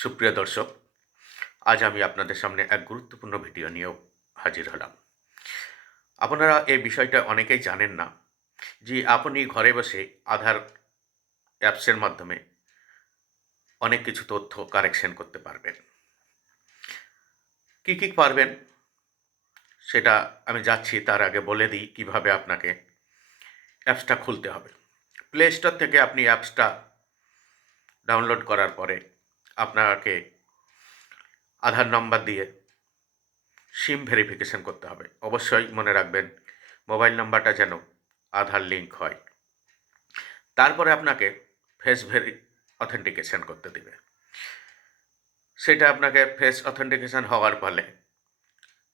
সুপ্রিয় দর্শক, আজ আমি আপনাদের সামনে এক গুরুত্বপূর্ণ ভিডিও নিয়েও হাজির হলাম। আপনারা এই বিষয়টা অনেকেই জানেন না যে আপনি ঘরে বসে আধার অ্যাপসের মাধ্যমে অনেক কিছু তথ্য কারেকশন করতে পারবেন। কি কি পারবেন সেটা আমি যাচ্ছি, তার আগে বলে দিই কিভাবে আপনাকে অ্যাপসটা খুলতে হবে। প্লে স্টোর থেকে আপনি অ্যাপসটা ডাউনলোড করার পরে আপনাকে আধার নম্বর দিয়ে সিম ভেরিফিকেশন করতে হবে। অবশ্যই মনে রাখবেন মোবাইল নাম্বারটা যেন আধার লিঙ্ক হয়। তারপরে আপনাকে ফেস অথেন্টিকেশন করতে দিবে। সেটা আপনাকে ফেস অথেন্টিকেশন হওয়ার ফলে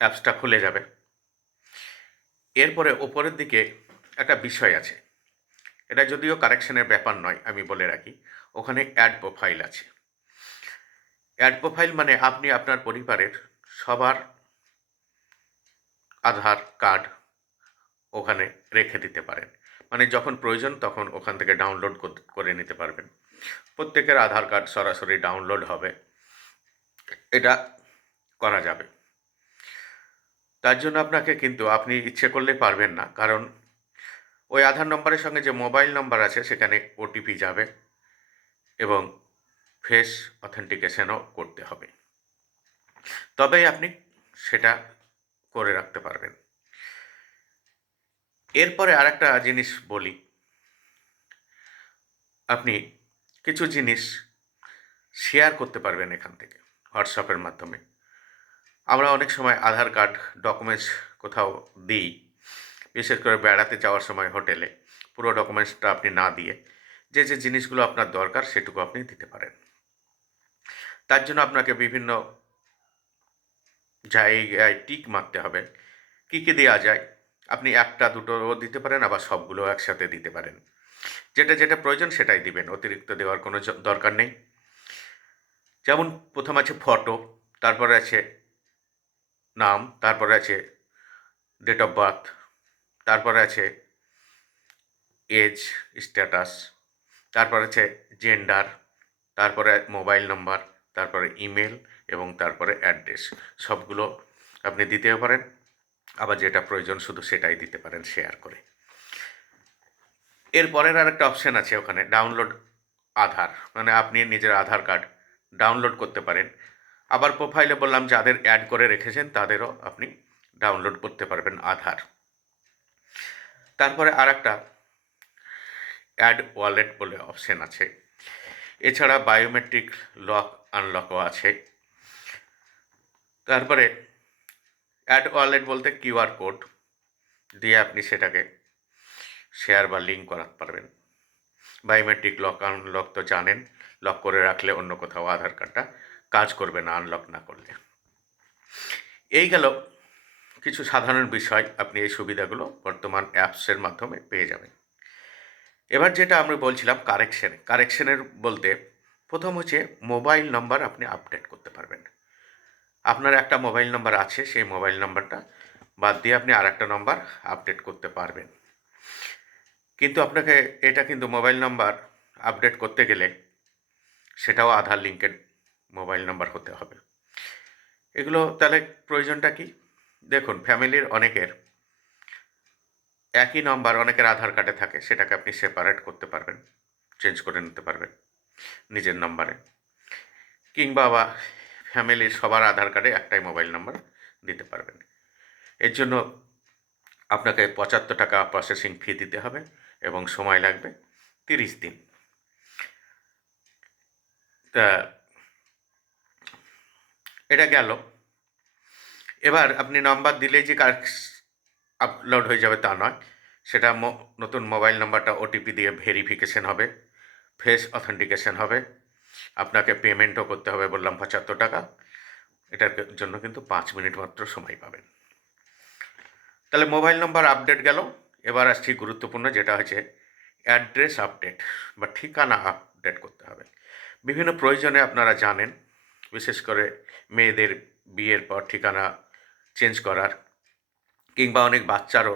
অ্যাপসটা খুলে যাবে। এরপরে ওপরের দিকে একটা বিষয় আছে, এটা যদিও কারেকশনের ব্যাপার নয়, আমি বলে রাখি। ওখানে অ্যাড প্রোফাইল আছে। অ্যাড প্রোফাইল মানে আপনি আপনার পরিবারের সবার আধার কার্ড ওখানে রেখে দিতে পারেন। মানে যখন প্রয়োজন তখন ওখান থেকে ডাউনলোড করে নিতে পারবেন। প্রত্যেকের আধার কার্ড সরাসরি ডাউনলোড হবে, এটা করা যাবে। তার জন্য আপনাকে কিন্তু আপনি ইচ্ছে করলে পারবেন না, কারণ ওই আধার নম্বরের সঙ্গে যে মোবাইল নম্বর আছে সেখানে ওটিপি যাবে এবং ফেস অথেন্টিকেশনও করতে হবে, তবেই আপনি সেটা করে রাখতে পারবেন। এরপরে আরেকটা জিনিস বলি, আপনি কিছু জিনিস শেয়ার করতে পারবেন এখান থেকে হোয়াটসঅ্যাপের মাধ্যমে। আমরা অনেক সময় আধার কার্ড ডকুমেন্টস কোথাও দিই, বিশেষ করে বেড়াতে যাওয়ার সময় হোটেলে পুরো ডকুমেন্টসটা আপনি না দিয়ে যে যে জিনিসগুলো আপনার দরকার সেটুকু আপনি দিতে পারেন। তার জন্য আপনাকে বিভিন্ন জায়গায় টিক মারতে হবে। কী কী দেওয়া যায়, আপনি একটা দুটোও দিতে পারেন, আবার সবগুলো একসাথে দিতে পারেন। যেটা যেটা প্রয়োজন সেটাই দিবেন, অতিরিক্ত দেওয়ার কোনো দরকার নেই। যেমন প্রথম আছে ফটো, তারপরে আছে নাম, তারপরে আছে ডেট অফ বার্থ, তারপরে আছে এজ স্ট্যাটাস, তারপর আছে জেন্ডার, তারপরে মোবাইল নম্বর, তারপরে ইমেল এবং তারপরে অ্যাড্রেস। সবগুলো আপনি দিতেও পারেন, আবার যেটা প্রয়োজন শুধু সেটাই দিতে পারেন শেয়ার করে। এরপরের আরেকটা অপশান আছে ওখানে ডাউনলোড আধার, মানে আপনি নিজের আধার কার্ড ডাউনলোড করতে পারেন। আবার প্রোফাইলে বললাম যাদের অ্যাড করে রেখেছেন তাদেরও আপনি ডাউনলোড করতে পারবেন আধার। তারপরে আরেকটা অ্যাড ওয়ালেট বলে অপশান আছে। এছাড়া বায়োমেট্রিক লক আনলকও আছে। তারপরে অ্যাড ওয়ালেট বলতে কিউআর কোড দিয়ে আপনি সেটাকে শেয়ার বা লিঙ্ক করাতে পারবেন। বায়োমেট্রিক লক আনলক তো জানেন, লক করে রাখলে অন্য কোথাও আধার কার্ডটা কাজ করবে না আনলক না করলে। এই গেল কিছু সাধারণ বিষয়, আপনি এই সুবিধাগুলো বর্তমান অ্যাপসের মাধ্যমে পেয়ে যাবেন। এবার যেটা আমরা বলছিলাম কারেকশনের বলতে প্রথম হচ্ছে মোবাইল নাম্বার আপনি আপডেট করতে পারবেন। আপনার একটা মোবাইল নাম্বার আছে, সেই মোবাইল নাম্বারটা বাদ দিয়ে আপনি আর একটা নাম্বার আপডেট করতে পারবেন। কিন্তু আপনাকে এটা কিন্তু মোবাইল নাম্বার আপডেট করতে গেলে সেটাও আধার লিঙ্কের মোবাইল নাম্বার হতে হবে। এগুলো তাহলে প্রয়োজনটা কি? দেখুন, ফ্যামিলির অনেকের একই নাম্বার অনেকের আধার কার্ডে থাকে, সেটাকে আপনি সেপারেট করতে পারবেন, চেঞ্জ করে নিতে পারবেন নিজের নাম্বারে। কিংবা বা ফ্যামিলির সবার আধার কার্ডে একটাই মোবাইল নাম্বার দিতে পারবেন। এর জন্য আপনাকে ৭৫ টাকা প্রসেসিং ফি দিতে হবে এবং সময় লাগবে 30 দিন। তা এটা গেল। এবার আপনি নাম্বার দিলেই যে আপলোড হয়ে যাবে তা নয়, সেটা নতুন মোবাইল নাম্বারটা ওটিপি দিয়ে ভেরিফিকেশন হবে, ফেস অথেন্টিকেশন হবে, আপনাকে পেমেন্টও করতে হবে, বললাম ৭৫ টাকা। এটার জন্য কিন্তু 5 মিনিট মাত্র সময় পাবেন। তাহলে মোবাইল নাম্বার আপডেট গেল। এবার আসছি গুরুত্বপূর্ণ, যেটা হচ্ছে অ্যাড্রেস আপডেট বা ঠিকানা আপডেট করতে হবে। বিভিন্ন প্রয়োজনে আপনারা জানেন, বিশেষ করে মেয়েদের বিয়ের পর ঠিকানা চেঞ্জ করার, কিংবা অনেক বাচ্চারও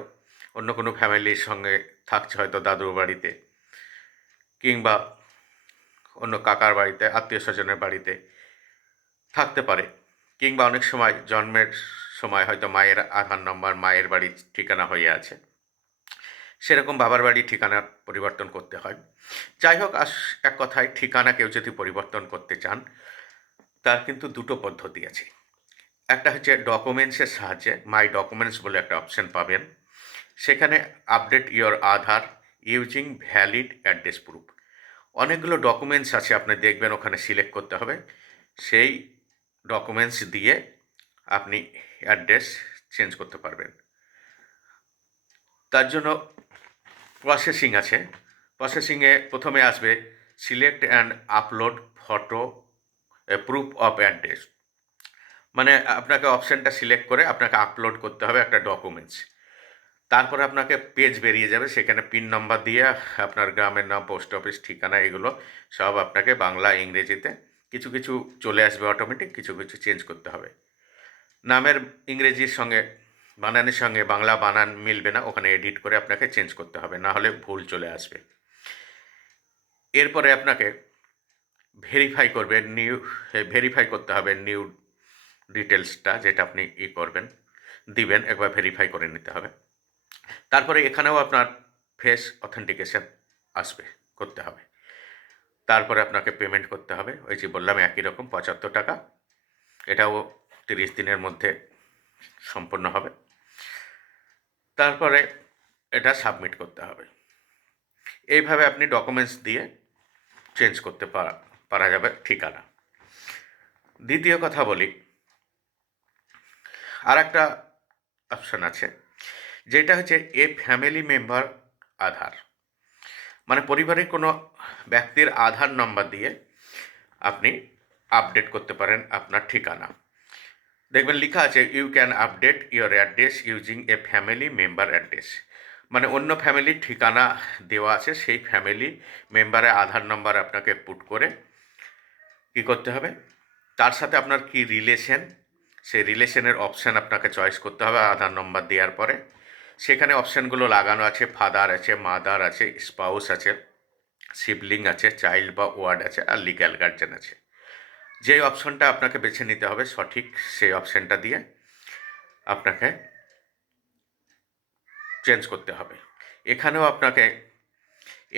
অন্য কোনো ফ্যামিলির সঙ্গে থাকছে, হয়তো দাদুর বাড়িতে কিংবা অন্য কাকার বাড়িতে, আত্মীয় স্বজনের বাড়িতে, থাকতে পারে, কিংবা অনেক সময় জন্মের সময় হয়তো মায়ের আধার নম্বর মায়ের বাড়ির ঠিকানা হয়ে আছে, সেরকম বাবার বাড়ির ঠিকানা পরিবর্তন করতে হয়। যাই হোক, এক কথায় ঠিকানা কেউ যদি পরিবর্তন করতে চান, তার কিন্তু দুটো পদ্ধতি আছে। একটা হচ্ছে ডকুমেন্টসের সাহায্যে, মাই ডকুমেন্টস বলে একটা অপশন পাবেন। সেখানে update your Aadhaar using valid address proof. অনেকগুলো ডকুমেন্টস আছে, আপনি দেখবেন ওখানে সিলেক্ট করতে হবে। সেই ডকুমেন্টস দিয়ে আপনি অ্যাড্রেস চেঞ্জ করতে পারবেন। তার জন্য প্রসেসিং আছে। প্রসেসিংয়ে প্রথমে আসবে select and upload photo proof of address. মানে আপনাকে অপশানটা সিলেক্ট করে আপনাকে আপলোড করতে হবে একটা ডকুমেন্টস। তারপরে আপনাকে পেজ বেরিয়ে যাবে, সেখানে পিন নাম্বার দিয়ে আপনার গ্রামের নাম, পোস্ট অফিস ঠিকানা, এগুলো সব আপনাকে বাংলা ইংরেজিতে কিছু কিছু চলে আসবে অটোমেটিক, কিছু কিছু চেঞ্জ করতে হবে। নামের ইংরেজির সঙ্গে বানানের সঙ্গে বাংলা বানান মিলবে না, ওখানে এডিট করে আপনাকে চেঞ্জ করতে হবে, না হলে ভুল চলে আসবে। এরপরে আপনাকে ভেরিফাই করবেন, ভেরিফাই করতে হবে নিউ ডিটেলসটা, যেটা আপনি করবেন, দিবেন, একবার ভেরিফাই করে নিতে হবে। তারপরে এখানেও আপনার ফেস অথেন্টিকেশন আসবে, করতে হবে। তারপরে আপনাকে পেমেন্ট করতে হবে, ওই যে বললাম একই রকম 75 টাকা। এটাও 30 দিনের মধ্যে সম্পন্ন হবে। তারপরে এটা সাবমিট করতে হবে। এইভাবে আপনি ডকুমেন্টস দিয়ে চেঞ্জ করতে পারা যাবে ঠিকানা। দ্বিতীয় কথা বলি, আর একটা অপশান আছে, যেটা হচ্ছে এ ফ্যামিলি মেম্বার আধার। মানে পরিবারের কোনো ব্যক্তির আধার নম্বর দিয়ে আপনি আপডেট করতে পারেন আপনার ঠিকানা। দেখবেন লেখা আছে you can update your address using a family member address. মানে অন্য ফ্যামিলির ঠিকানা দেওয়া আছে, সেই ফ্যামিলি মেম্বারের আধার নম্বর আপনাকে পুট করে কী করতে হবে, তার সাথে আপনার কি রিলেশন, সেই রিলেশনের অপশান আপনাকে চয়েস করতে হবে আধার নম্বর দেওয়ার পরে। সেখানে অপশানগুলো লাগানো আছে, ফাদার আছে, মাদার আছে, স্পাউস আছে, সিবলিং আছে, চাইল্ড বা ওয়ার্ড আছে, আর লিগ্যাল গার্জেন আছে। যে অপশনটা আপনাকে বেছে নিতে হবে সঠিক, সেই অপশানটা দিয়ে আপনাকে চেঞ্জ করতে হবে। এখানেও আপনাকে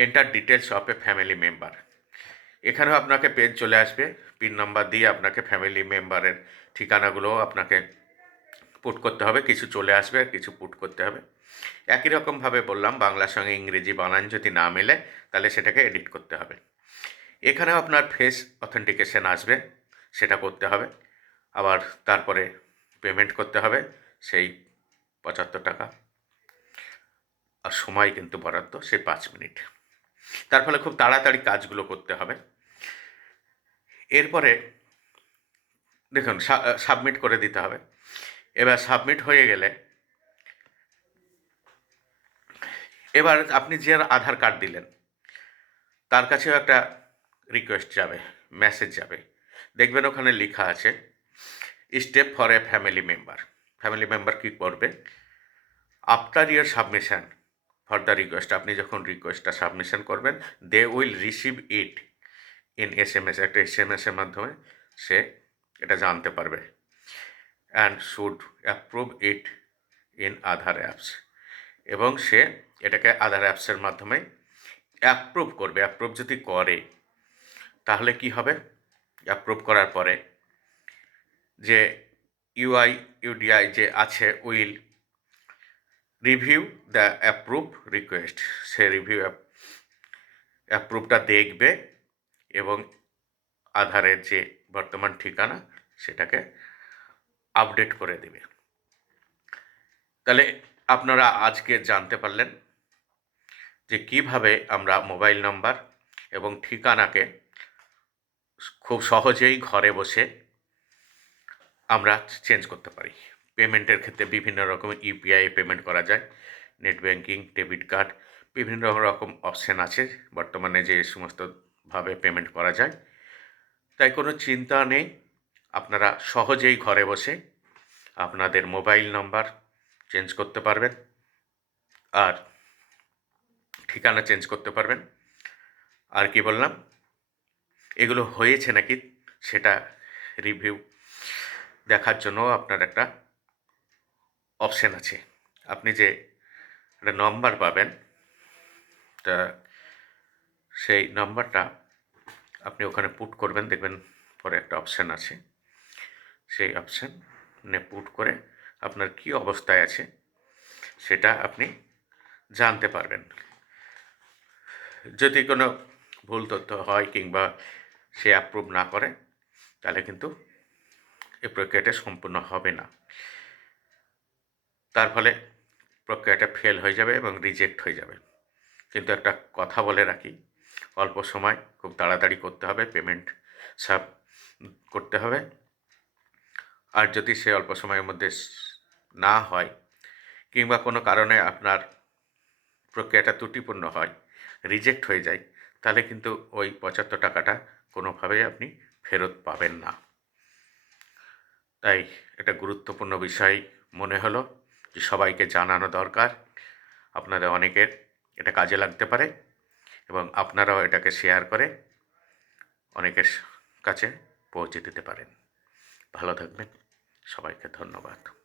enter details of A family member, এখানেও আপনাকে পেজ চলে আসবে, পিন নাম্বার দিয়ে আপনাকে ফ্যামিলি মেম্বারের ঠিকানাগুলোও আপনাকে পুট করতে হবে, কিছু চলে আসবে আর কিছু পুট করতে হবে। একই রকমভাবে বললাম, বাংলার সঙ্গে ইংরেজি বানান যদি না মেলে তাহলে সেটাকে এডিট করতে হবে। এখানেও আপনার ফেস অথেন্টিকেশন আসবে, সেটা করতে হবে। আবার তারপরে পেমেন্ট করতে হবে সেই 75 টাকা, আর সময় কিন্তু বরাদ্দ সেই 5 মিনিট। তার ফলে খুব তাড়াতাড়ি কাজগুলো করতে হবে। এরপরে দেখুন সাবমিট করে দিতে হবে। এবার সাবমিট হয়ে গেলে এবার আপনি যে আধার কার্ড দিলেন তার কাছেও একটা রিকোয়েস্ট যাবে, মেসেজ যাবে। দেখবেন ওখানে লেখা আছে step for a family member. Family member কী করবে, after your submission for the request, আপনি যখন রিকোয়েস্টটা সাবমিশন করবেন, they will receive it in SMS, একটা SMS-এর মাধ্যমে সে এটা জানতে পারবে। And should approve it in Aadhaar apps, এবং সে এটাকে আধার অ্যাপসের মাধ্যমে অ্যাপ্রুভ করবে। অ্যাপ্রুভ যদি করে তাহলে কি হবে, অ্যাপ্রুভ করার পরে যে UIUDI যে আছে, will review the approve request, সে অ্যাপ্রুভটা দেখবে এবং আধারের যে বর্তমান ঠিকানা সেটাকে আপডেট করে দেবে। তাহলে আপনারা আজকে জানতে পারলেন যে কিভাবে আমরা মোবাইল নাম্বার এবং ঠিকানাকে খুব সহজেই ঘরে বসে আমরা চেঞ্জ করতে পারি। পেমেন্টের ক্ষেত্রে বিভিন্ন রকমের UPI পেমেন্ট করা যায়, নেট ব্যাঙ্কিং, ডেবিট কার্ড, বিভিন্ন রকম অপশান আছে বর্তমানে যে সমস্তভাবে পেমেন্ট করা যায়। তাই কোনো চিন্তা নেই, আপনারা সহজেই ঘরে বসে আপনাদের মোবাইল নাম্বার চেঞ্জ করতে পারবেন আর ঠিকানা চেঞ্জ করতে পারবেন। আর কি বললাম, এগুলো হয়েছে নাকি সেটা রিভিউ দেখার জন্য আপনার একটা অপশান আছে। আপনি যে একটা নম্বর পাবেন, তা সেই নম্বরটা আপনি ওখানে পুট করবেন, দেখবেন পরে একটা অপশান আছে। সেই অপশানে পুট করে আপনার কী অবস্থায় আছে সেটা আপনি জানতে পারবেন। যদি কোনো ভুল তথ্য হয় কিংবা সে অ্যাপ্রুভ না করে, তাহলে কিন্তু এই প্রক্রিয়াটা সম্পূর্ণ হবে না। তার ফলে প্রক্রিয়াটা ফেল হয়ে যাবে এবং রিজেক্ট হয়ে যাবে। কিন্তু একটা কথা বলে রাখি, অল্প সময় খুব তাড়াতাড়ি করতে হবে, পেমেন্ট সব করতে হবে। আর যদি সে অল্প সময়ের মধ্যে না হয় কিংবা কোনো কারণে আপনার প্রক্রিয়াটা ত্রুটিপূর্ণ হয়, রিজেক্ট হয়ে যায়, তাহলে কিন্তু ওই ৭৫ টাকাটা কোনোভাবেই আপনি ফেরত পাবেন না। তাই এটা গুরুত্বপূর্ণ বিষয় মনে হলো যে সবাইকে জানানো দরকার। আপনাদের অনেকের এটা কাজে লাগতে পারে এবং আপনারাও এটাকে শেয়ার করে অনেকের কাছে পৌঁছে দিতে পারেন। ভালো থাকবেন। সবাইকে ধন্যবাদ।